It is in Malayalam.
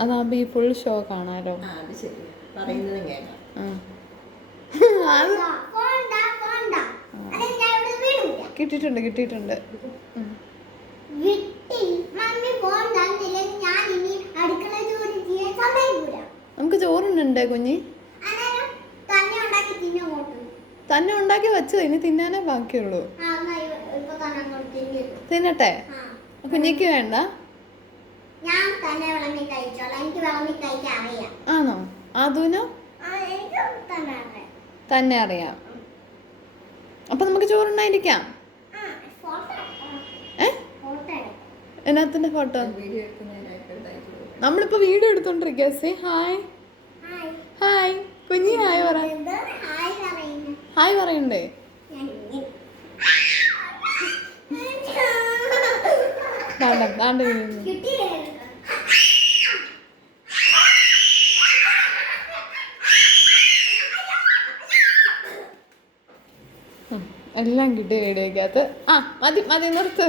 അതാകുമ്പോ ഈ ഫുൾ ഷോ കാണാലോ. അത് ശരി, പറയുന്നതും കേൾക്കാം. കിട്ടിയിട്ടുണ്ട് കിട്ടിയിട്ടുണ്ട്. നമുക്ക് ചോറുണ്ടേ കുഞ്ഞി. തന്നെ ഉണ്ടാക്കി വെച്ചത് ഇനി തിന്നാനേ ബാക്കിയുള്ളൂ. തിന്നട്ടെ? കുഞ്ഞിക്ക് വേണ്ട? ആണോ? അതുനോ? തന്നെ അറിയാം. അപ്പൊ നമുക്ക് ചോറുണ്ടായിരിക്കാം. എന്നാത്തിന്റെ ഫോട്ടോ? നമ്മളിപ്പോ വീഡിയോ എടുത്തോണ്ടിരിക്കുക. Say hi. ഹായ് കുഞ്ഞി, ഹായ് പറ. ഹായ് പറയണ്ടേ? എല്ലാം കിട്ടി വീഡിയോക്കകത്ത്. മതി മതി നിർത്ത്.